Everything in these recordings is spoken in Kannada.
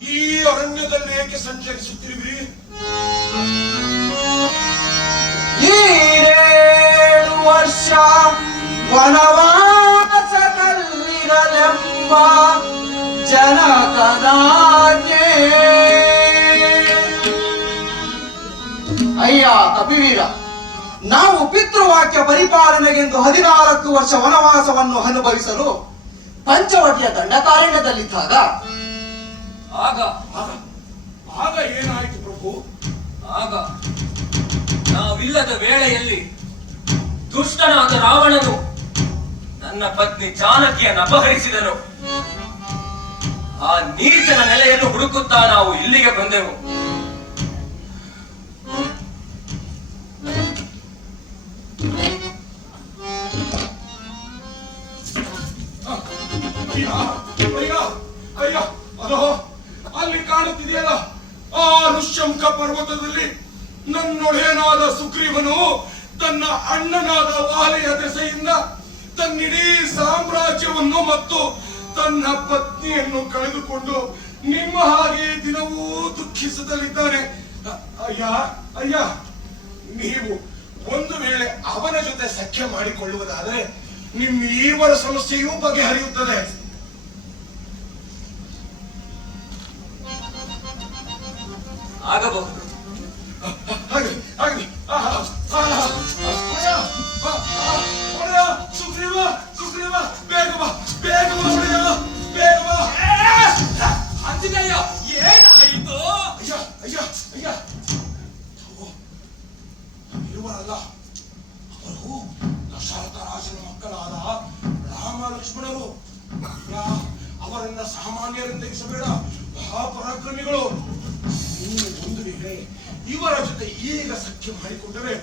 ಈ ಅರಣ್ಯದಲ್ಲಿ ಏಕೆ ಸಂಚರಿಸುತ್ತಿರುವಿರಿ? ಈ 7 ವರ್ಷ ವನವಾಸದಲ್ಲಿರಲೆಂಬ ಜನಕದಾಜ್ಞೆ. ಅಯ್ಯ ಕಪಿವೀರ, ನಾವು ಪಿತೃವಾಕ್ಯ ಪರಿಪಾಲನೆಗೆಂದು 14 ವರ್ಷ ವನವಾಸವನ್ನು ಅನುಭವಿಸಲು ಪಂಚವಟಿಯ ದಂಡಕಾರಣ್ಯದಲ್ಲಿದ್ದಾಗ ಆಗ ಏನಾಯಿತು ಪ್ರಭು? ಆಗ ನಾವಿಲ್ಲದ ವೇಳೆಯಲ್ಲಿ ದುಷ್ಟನಾದ ರಾವಣನು ನನ್ನ ಪತ್ನಿ ಜಾನಕಿಯನ್ನು ಅಪಹರಿಸಿದನು. ಆ ನೀಚನ ನೆಲೆಯನ್ನು ಹುಡುಕುತ್ತಾ ನಾವು ಇಲ್ಲಿಗೆ ಬಂದೆವು. ಅಯ್ಯ, ಅದೋ ಅಲ್ಲಿ ಕಾಣುತ್ತಿದೆಯಲ್ಲ, ಆ ಋಷ್ಯಂಕ ಪರ್ವತದಲ್ಲಿ ನನ್ನೊಡೆಯನಾದ ಸುಗ್ರೀವನು ತನ್ನ ಅಣ್ಣನಾದ ವಾಲಿಯ ದೆಸೆಯಿಂದ ತನ್ನಿಡೀ ಸಾಮ್ರಾಜ್ಯವನ್ನು ಮತ್ತು ತನ್ನ ಪತ್ನಿಯನ್ನು ಕಳೆದುಕೊಂಡು ನಿಮ್ಮ ಹಾಗೆ ದಿನವೂ ದುಃಖಿಸುತ್ತಲಿದ್ದಾನೆ. ಅಯ್ಯ, ನೀವು ಒಂದು ವೇಳೆ ಅವನ ಜೊತೆ ಸಖ್ಯ ಮಾಡಿಕೊಳ್ಳುವುದಾದರೆ ನಿಮ್ಮ ಈವರ ಸಮಸ್ಯೆಯೂ ಬಗೆಹರಿಯುತ್ತದೆ. ಆಗಬಹುದು. ಸುಗ್ರೀವ, ಬೇಗ ಬಾ, ಆಂಜನೇಯ, ಏನಾಯಿತು? ಅಯ್ಯ, ಇರುವರಲ್ಲ, ಅವರು ದಶರಥ ರಾಜನ ಮಕ್ಕಳಾದ ರಾಮ ಲಕ್ಷ್ಮಣರು. ಅವರನ್ನ ಸಾಮಾನ್ಯರೆಂದೆನಿಸಬೇಡ, ಮಹಾಪರಾಕ್ರಮಿಗಳು. ಇನ್ನು ಒಂದು ವೇಳೆ ಇವರ ಜೊತೆ ಈಗ ಸಖ್ಯ ಮಾಡಿಕೊಂಡರೆ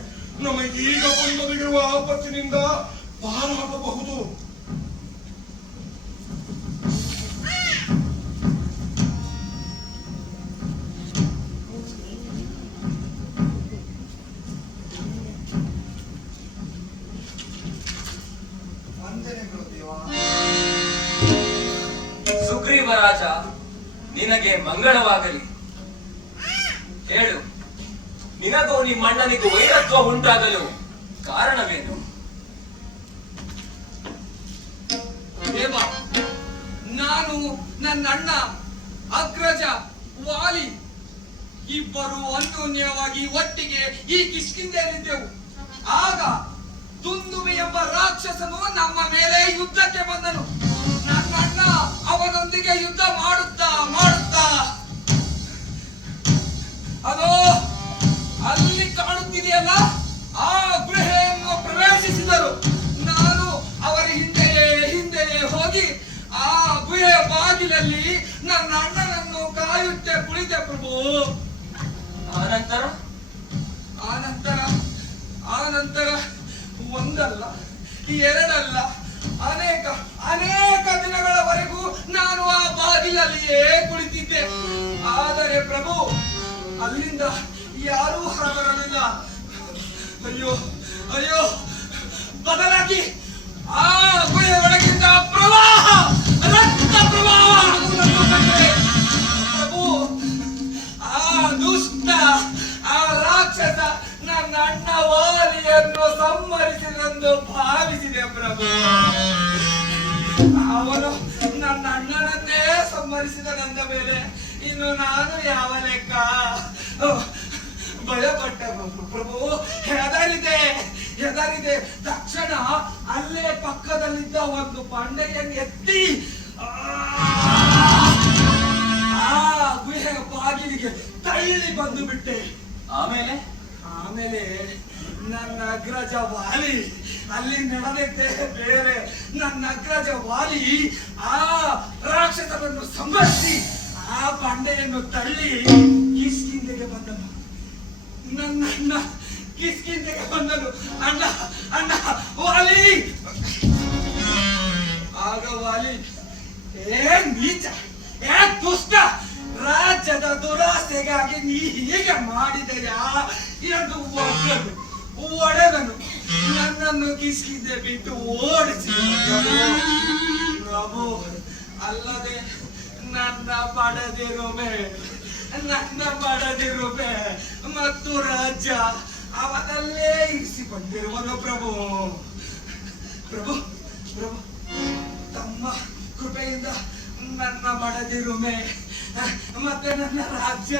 ನಮಗೆ ಈಗ ಬಂದೊದಗಿರುವ ಆಪತ್ತಿನಿಂದ ಪಾರಾಗಬಹುದು. ಸುಗ್ರೀವ ರಾಜ, ನಿನಗೆ ಮಂಗಳವಾಗಲಿ. ಹೇಳು, ನಿನಗೂ ನಿಮ್ಮಣ್ಣನಿಗೂ ವೈರತ್ವ ಉಂಟಾಗಲು ಕಾರಣವೇನು? ದೇವ, ನಾನು ನನ್ನ ಅಣ್ಣ ಅಗ್ರಜ ವಾಲಿ ಇಬ್ಬರು ಅನ್ಯೋನ್ಯವಾಗಿ ಒಟ್ಟಿಗೆ ಈ ಕಿಷ್ಕಿಂಧೆಯಲ್ಲಿದ್ದೆವು. ಆಗ ದುಂದುಮಿ ಎಂಬ ರಾಕ್ಷಸನು ನಮ್ಮ ಮೇಲೆ ಯುದ್ಧಕ್ಕೆ ಬಂದನು. ನನ್ನ ಅಣ್ಣ ಅವನೊಂದಿಗೆ ಯುದ್ಧ ಮಾಡುತ್ತಾ ಅದೋ ಅಲ್ಲಿ ಕಾಣುತ್ತಿದೆಯಲ್ಲ, ಆ ಗುಹೆಯನ್ನು ಪ್ರವೇಶಿಸಿದರು. ನಾನು ಅವರ ಹಿಂದೆಯೇ ಹೋಗಿ ಆ ಗುಹೆಯ ಬಾಗಿಲಲ್ಲಿ ನನ್ನ ಅಣ್ಣನನ್ನು ಕಾಯುತ್ತೆ ಕುಳಿತೆ ಪ್ರಭು. ಆನಂತರ ಒಂದಲ್ಲ ಎರಡಲ್ಲ ಅನೇಕ ದಿನಗಳವರೆಗೂ ನಾನು ಆ ಬಾಗಿಲಲ್ಲಿಯೇ ಕುಳಿತಿದ್ದೆ. ಆದರೆ ಪ್ರಭು, ಅಲ್ಲಿಂದ ಯಾರೂ ಹೊರಬರಲಿಲ್ಲ. ಅಯ್ಯೋ, ಬದಲಾಗಿ ಆ ಗುಹೆ ಒಳಗಿಂದ ರಕ್ತ ಪ್ರವಾಹ ಪ್ರಭು. ಆ ದುಷ್ಟ, ಆ ರಾಕ್ಷಸ ನನ್ನ ಅಣ್ಣ ವಾಲಿಯನ್ನು ಸಂಹರಿಸಿದೆಂದು ಭಾವಿಸಿದೆ ಪ್ರಭು. ಅವನು ನನ್ನ ಅಣ್ಣನನ್ನೇ ಸಂಹರಿಸಿದನೆಂದ ಮೇಲೆ ಇನ್ನು ನಾನು ಯಾವ ಲೆಕ್ಕ? ಭಯಪಟ್ಟ ಪ್ರಭು. ಹೆದರಿದೆ. ತಕ್ಷಣ ಅಲ್ಲೇ ಪಕ್ಕದಲ್ಲಿದ್ದ ಒಂದು ಬಂಡೆಯನ್ನು ಎತ್ತಿ ಆ ಗುಹೆಯ ಬಾಗಿಲಿಗೆ ತಳ್ಳಿ ಬಂದು ಬಿಟ್ಟೆ. ಆಮೇಲೆ ನನ್ನ ಅಗ್ರಜ ವಾಲಿ, ಅಲ್ಲಿ ನಡೆದಿದ್ದೆ ಬೇರೆ. ನನ್ನ ಅಗ್ರಜ ವಾಲಿ ಆ ರಾಕ್ಷಸನನ್ನು ಸಂಹರಿಸಿ ಆ ಬಂಡೆಯನ್ನು ತಳ್ಳಿ ಕಿಷ್ಕಿಂಧೆಗೆ ಬಂದನು. ನನ್ನ ಕಿಷ್ಕಿಂಧೆಗೆ ಬಂದನು. ಅಣ್ಣ ವಾಲಿ. ಆಗ ವಾಲಿ, ನೀಚ, ದುಷ್ಟ, ರಾಜ್ಯದ ದುರಾಸೆಗಾಗಿ ನೀ ಹೀಗೆ ಮಾಡಿದೆಯಾ ಎಂದು ಒಡೆದನು. ನನ್ನನ್ನು ಕಿಷ್ಕಿಂಧೆ ಬಿಟ್ಟು ಓಡಿಸಿ. ಪ್ರಭು, ಅಲ್ಲದೆ ನನ್ನ ಬಡದಿರುವೆ ಮತ್ತು ರಾಜ್ಯ ಅವನಲ್ಲೇ ಇರಿಸಿಕೊಂಡಿರುವನು ಪ್ರಭು. ಪ್ರಭು ಪ್ರಭು ತಮ್ಮ ಕೃಪೆಯಿಂದ ನನ್ನ ಬಡದಿರುವೆ ಮತ್ತೆ ನನ್ನ ರಾಜ್ಯ